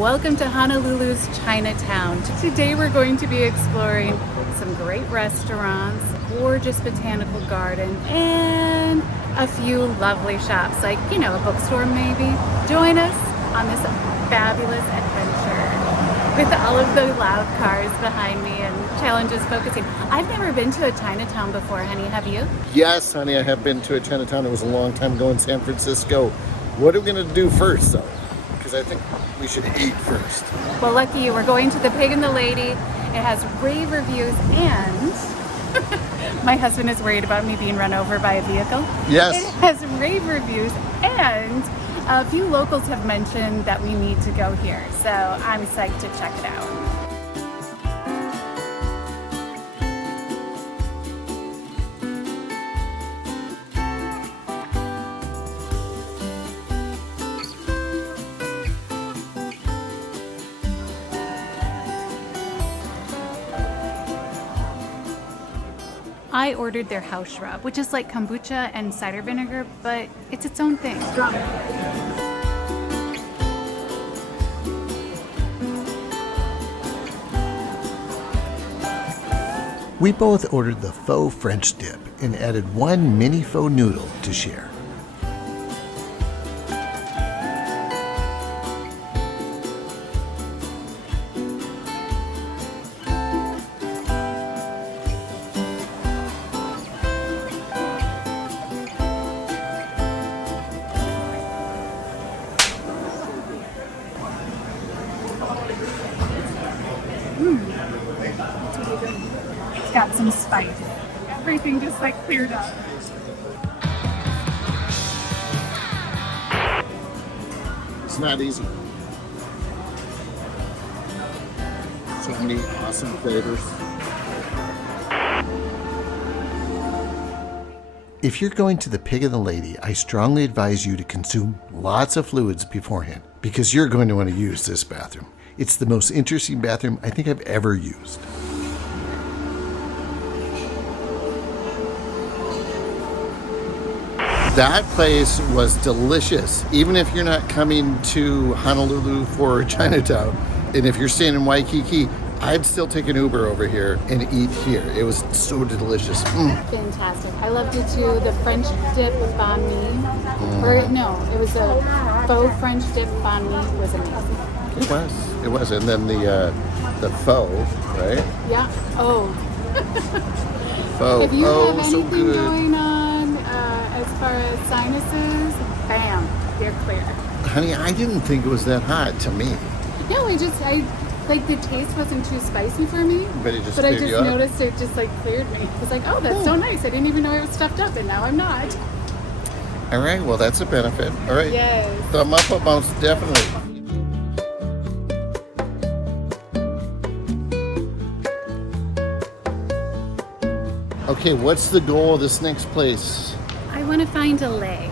Welcome to Honolulu's Chinatown. Today we're going to be exploring some great restaurants, gorgeous botanical garden, and a few lovely shops, like, you know, a bookstore maybe. Join us on this fabulous adventure with all of the loud cars behind me and challenges focusing. I've never been to a Chinatown before, honey, have you? Yes, honey, I have been to a Chinatown. It was a long time ago in San Francisco. What are we gonna do first, though? Because I think we should eat first. Well, lucky you. We're going to the Pig and the Lady. It has rave reviews, and my husband is worried about me being run over by a vehicle. Yes. It has rave reviews, and a few locals have mentioned that we need to go here. So I'm psyched to check it out. I ordered their house shrub, which is like kombucha and cider vinegar, but it's its own thing. We both ordered the Pho French Dip and added one mini pho noodle to share. It's got some spice. Everything just like cleared up. It's not easy. So many awesome flavors. If you're going to the Pig and the Lady, I strongly advise you to consume lots of fluids beforehand because you're going to want to use this bathroom. It's the most interesting bathroom I think I've ever used. That place was delicious. Even if you're not coming to Honolulu for Chinatown, and if you're staying in Waikiki, I'd still take an Uber over here and eat here. It was so delicious. Fantastic. I loved it too. The French dip with banh mi. Or no, it was a Pho French dip banh mi was amazing. It was. And then the pho, right? Yeah. Oh. Pho. If you have anything so good. going on as far as sinuses, bam, you're clear. Honey, I didn't think it was that hot to me. No, I like the taste wasn't too spicy for me. But it just But I cleared just you up. noticed it just like cleared me. I was like, oh, that's so nice. I didn't even know I was stuffed up, and now I'm not. All right, well, that's a benefit. All right. Yes. Thumb up, most definitely. Okay, what's the goal of this next place? I want to find a lei.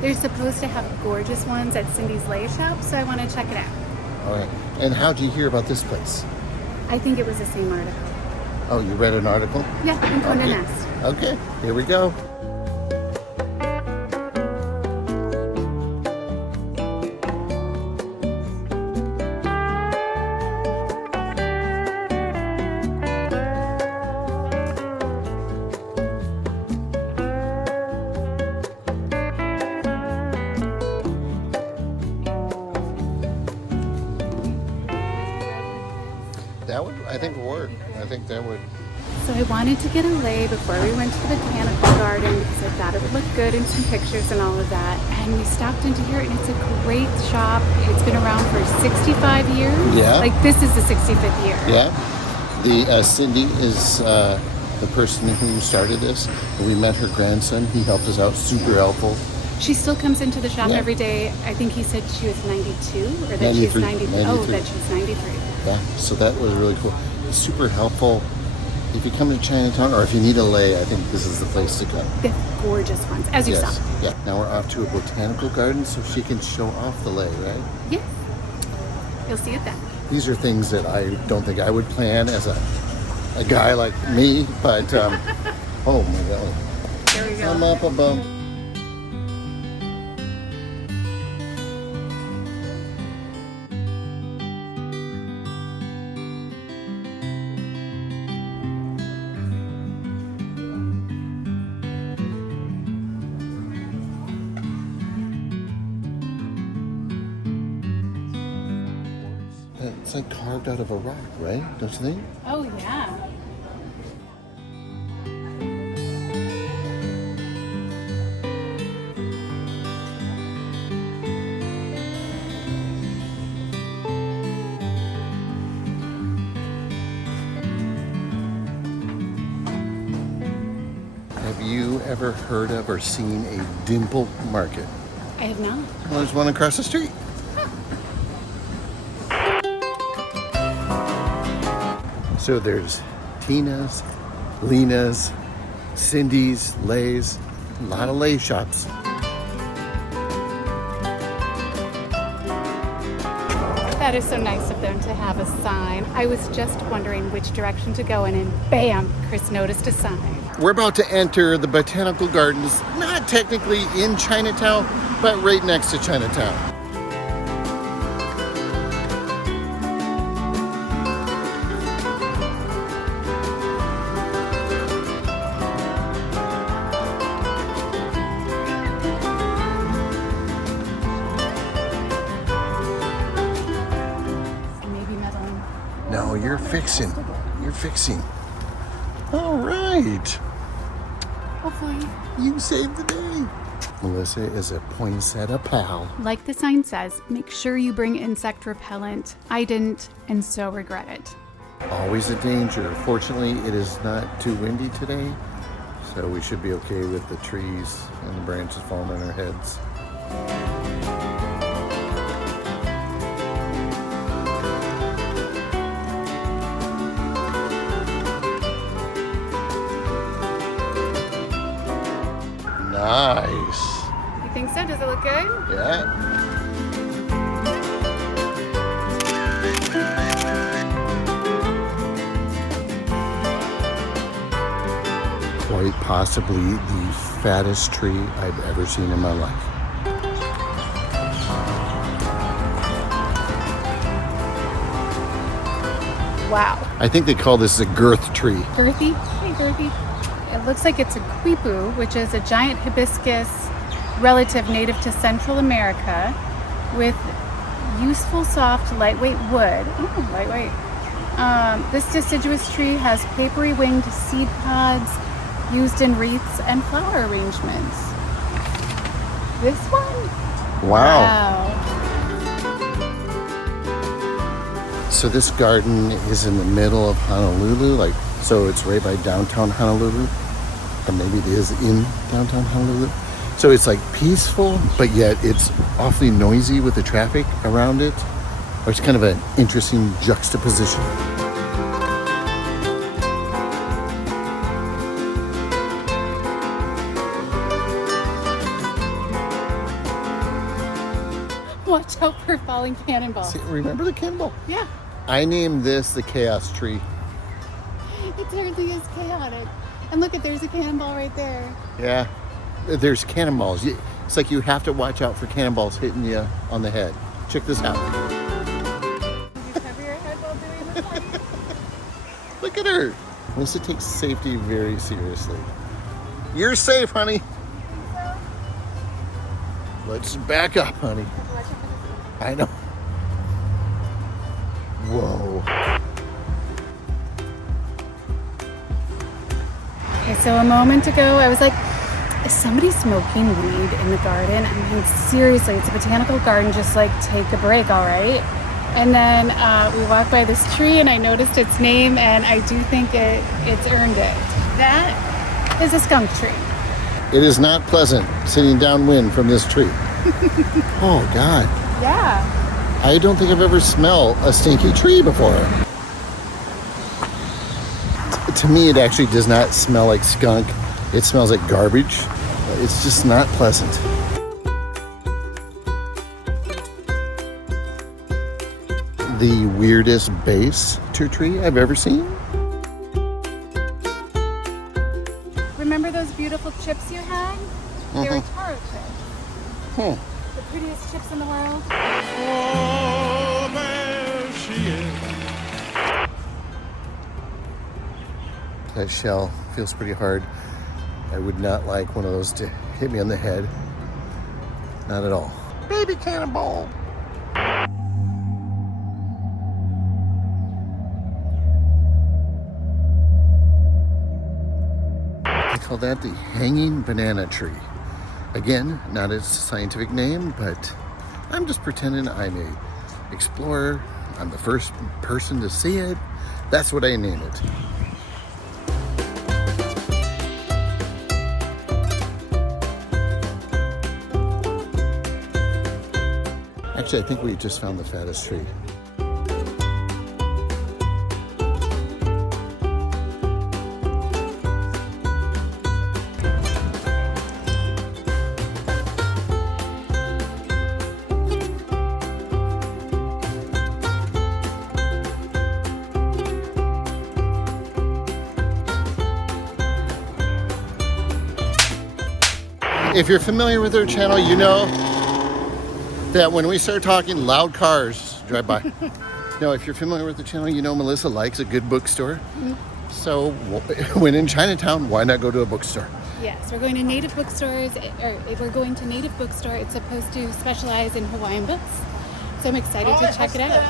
They're supposed to have gorgeous ones at Cindy's Lei shop, so I want to check it out. All right. And how'd you hear about this place? I think it was the same article. Oh, you read an article? Yeah, in Condé Okay. Nast. Okay, here we go. That would, I think, work. I think that would. So I wanted to get a lei before we went to the botanical garden because I thought it would look good in some pictures and all of that. And we stopped into here, and it's a great shop. It's been around for 65 years. Yeah. Like this is the 65th year. Yeah. The Cindy is the person who started this. We met her grandson. He helped us out. Super helpful. She still comes into the shop Yeah. every day. I think he said she was 92 or that 93, she's 93. Oh, 93. that she's 93. Yeah. So that was really cool. Super helpful. If you come to Chinatown or if you need a lei, I think this is the place to go. The gorgeous ones, as you saw. Yeah. Now we're off to a botanical garden so she can show off the lei, right? Yes. You'll see it then. These are things that I don't think I would plan as a guy like me, but oh my God. There we go. I'm up above. It's like carved out of a rock, right? Don't you think? Oh, yeah. Have you ever heard of or seen a dimple market? I have not. Well, there's one across the street. So there's Tina's, Lena's, Cindy's, Lay's, a lot of Lay shops. That is so nice of them to have a sign. I was just wondering which direction to go in, and bam, Chris noticed a sign. We're about to enter the botanical gardens, not technically in Chinatown, but right next to Chinatown. Maybe meddling. No, you're fixing. You're fixing. All right. Hopefully. You saved the day. Melissa is a poinsettia pal. Like the sign says, make sure you bring insect repellent. I didn't, and so regret it. Always a danger. Fortunately, it is not too windy today, so we should be okay with the trees and the branches falling on our heads. Nice. You think so? Does it look good? Yeah. Quite possibly the fattest tree I've ever seen in my life. Wow. I think they call this a girth tree. Girthy? Hey, girthy. It looks like it's a quipu, which is a giant hibiscus relative native to Central America with useful, soft, lightweight wood. Ooh, lightweight. This deciduous tree has papery winged seed pods used in wreaths and flower arrangements. This one? Wow. So this garden is in the middle of Honolulu, so it's right by downtown Honolulu, or maybe it is in downtown Honolulu. So it's like peaceful, but yet it's awfully noisy with the traffic around it. Or it's kind of an interesting juxtaposition. Watch out for falling cannonballs. See, remember the cannonball? Yeah. I named this the chaos tree. It certainly is chaotic. And look, there's a cannonball right there. Yeah, there's cannonballs. It's like you have to watch out for cannonballs hitting you on the head. Check this out. Did you cover your head while doing this? Look at her. Melissa takes safety very seriously. You're safe, honey. Let's back up, honey. I know. Whoa. Okay, so a moment ago, I was like, is somebody smoking weed in the garden? I mean, seriously, it's a botanical garden. Just like take a break, all right? And then we walked by this tree and I noticed its name, and I do think it's earned it. That is a skunk tree. It is not pleasant sitting downwind from this tree. Oh, God. Yeah. I don't think I've ever smelled a stinky tree before. To me, it actually does not smell like skunk. It smells like garbage. It's just not pleasant. The weirdest base to a tree I've ever seen. Remember those beautiful chips you had? They were taro chips. The prettiest chips in the world. Oh, there she is. That shell feels pretty hard. I would not like one of those to hit me on the head. Not at all. Baby cannonball. call that the hanging banana tree. Again, not its scientific name, but I'm just pretending I'm a explorer. I'm the first person to see it. That's what I name it. Actually, I think we just found the fattest tree. If you're familiar with our channel, you know that when we start talking, loud cars drive by. No, if you're familiar with the channel, you know Melissa likes a good bookstore. So when in Chinatown, why not go to a bookstore? Yes, we're going to native bookstores, or if we're going to native bookstore, it's supposed to specialize in Hawaiian books. So I'm excited to check it out.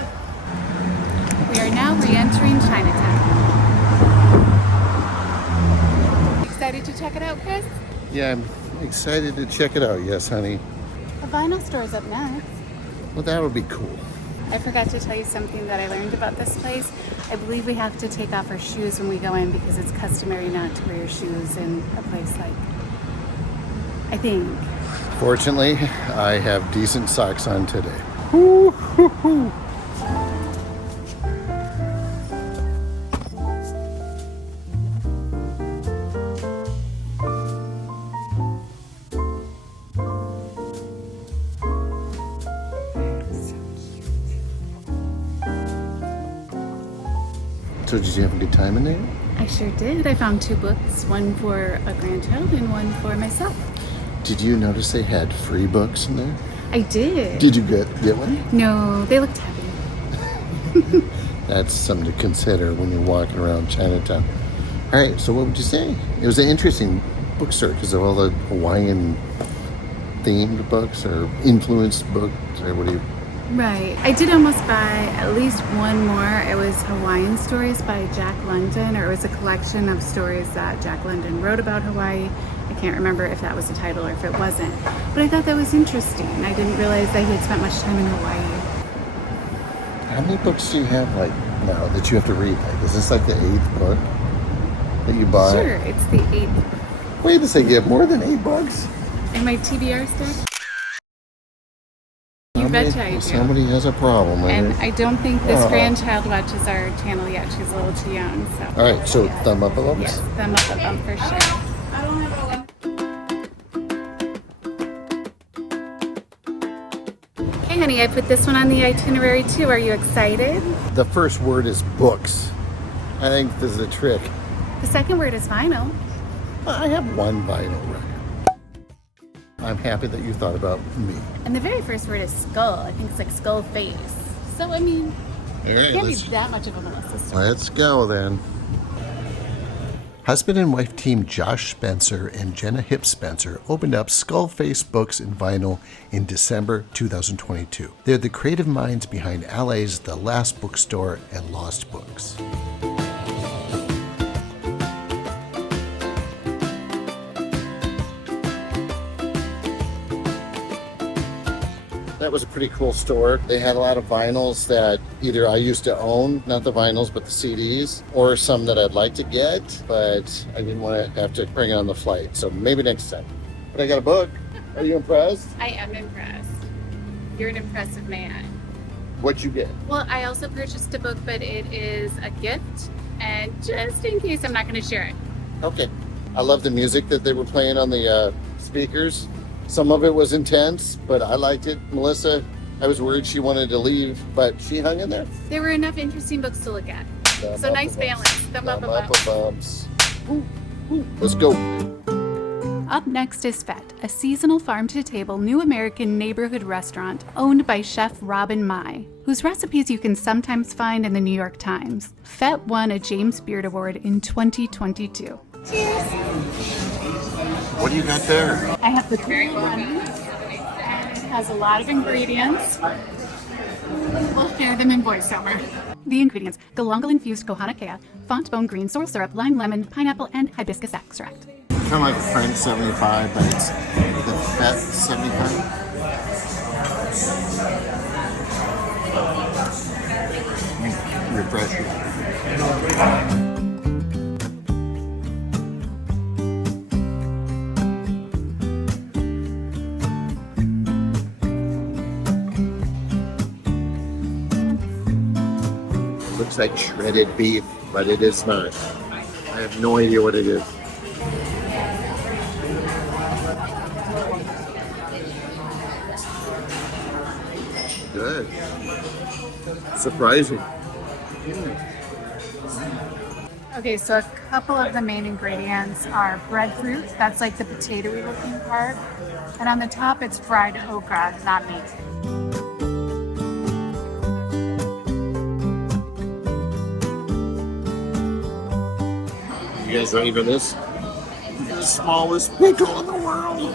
We are now re-entering Chinatown. Excited to check it out, Chris? Yeah, I'm excited to check it out. Yes, honey. The vinyl store is up next. Well, that would be cool. I forgot to tell you something that I learned about this place. I believe we have to take off our shoes when we go in because it's customary not to wear your shoes in a place like, I think. Fortunately, I have decent socks on today. So did you have a good time in there? I sure did. I found 2 books, one for a grandchild and one for myself. Did you notice they had free books in there? I did. Did you get one? No, they looked heavy. That's something to consider when you're walking around Chinatown. All right, so what would you say? It was an interesting bookstore because of all the Hawaiian themed books or influenced books, or what do you... Right. I did almost buy at least one more. It was Hawaiian Stories by Jack London, or it was a collection of stories that Jack London wrote about Hawaii. I can't remember if that was the title or if it wasn't. But I thought that was interesting. I didn't realize that he had spent much time in Hawaii. How many books do you have like now that you have to read? Like, is this like the 8th book that you buy? Sure, it's the 8th. Wait a second, you have more than 8 books? And my TBR stick? You betcha I do. Somebody has a problem with And it. I don't think this grandchild watches our channel yet. She's a little too young. So. All right, so thumb up a bumps? Yes, thumb up a bump for sure. Okay, honey, I put this one on the itinerary too. Are you excited? The first word is books. I think this is a trick. The second word is vinyl. I have one vinyl record. I'm happy that you thought about me. And the very first word is skull. I think it's like skull face. So, I mean, it can't be that much of a Melissa story. Let's go then. Husband and wife team Josh Spencer and Jenna Hip Spencer opened up Skullface Books and Vinyl in December 2022. They're the creative minds behind LA's The Last Bookstore and Lost Books. That was a pretty cool store. They had a lot of vinyls that either I used to own, not the vinyls, but the CDs, or some that I'd like to get, but I didn't want to have to bring it on the flight. So maybe next time. But I got a book. Are you impressed? I am impressed. You're an impressive man. What'd you get? Well, I also purchased a book, but it is a gift. And just in case, I'm not going to share it. Okay. I love the music that they were playing on the speakers. Some of it was intense, but I liked it. Melissa, I was worried she wanted to leave, but she hung in there. There were enough interesting books to look at. Thumb So up nice a bumps. balance. Thumb up a bump. bumps. Let's go. Up next is Fête, a seasonal farm-to-table new American neighborhood restaurant owned by chef Robin Mai, whose recipes you can sometimes find in the New York Times. Fête won a James Beard Award in 2022. Cheers! What do you got there? I have the cool honey, and it has a lot of ingredients. We'll share them in voiceover. The ingredients: galangal-infused kohana kea, font bone green sorrel syrup, lime lemon, pineapple, and hibiscus extract. Kind of like a French 75, but it's the Fête 75. Refreshing. Looks like shredded beef, but it is not. I have no idea what it is. Good. Surprising. Okay, so a couple of the main ingredients are breadfruit. That's like the potatoey looking part. And on the top, it's fried okra, not meat. You guys ready for this? The smallest pickle in the world.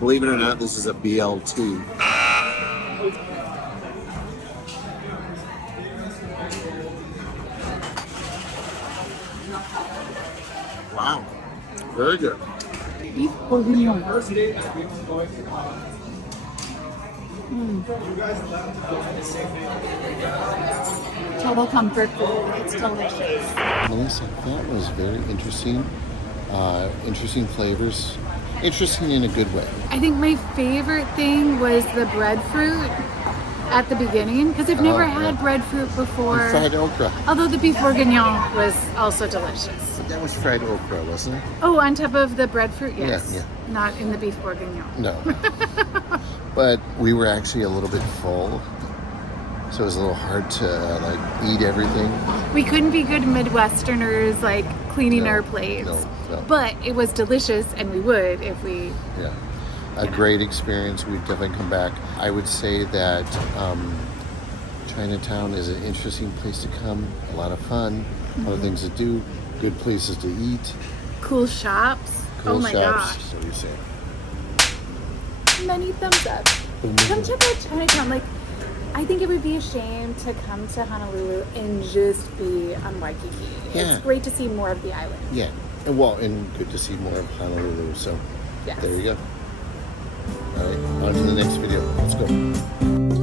Believe it or not, this is a BLT. Wow, very good. Beef bourguignon. Total comfort food. It's delicious. Melissa, that was very interesting. Interesting flavors. Interesting in a good way. I think my favorite thing was the breadfruit at the beginning because I've never had breadfruit before. And fried okra. Although the beef bourguignon was also delicious. But that was fried okra, wasn't it? Oh, on top of the breadfruit, yes. Yeah. Not in the beef bourguignon. No. But we were actually a little bit full, so it was a little hard to like eat everything. We couldn't be good Midwesterners like cleaning No, our plates. no. But it was delicious and we would if we... Yeah. A great experience. We'd definitely come back. I would say that Chinatown is an interesting place to come. A lot of fun, a lot of things to do, good places to eat. Cool shops. Cool oh my shops. gosh. So you say. Many thumbs up. Come check out Chinatown. Like, I think it would be a shame to come to Honolulu and just be on Waikiki. Yeah. It's great to see more of the island. Yeah. And well, and good to see more of Honolulu. So Yes. there you go. All right. On to the next video. Let's go.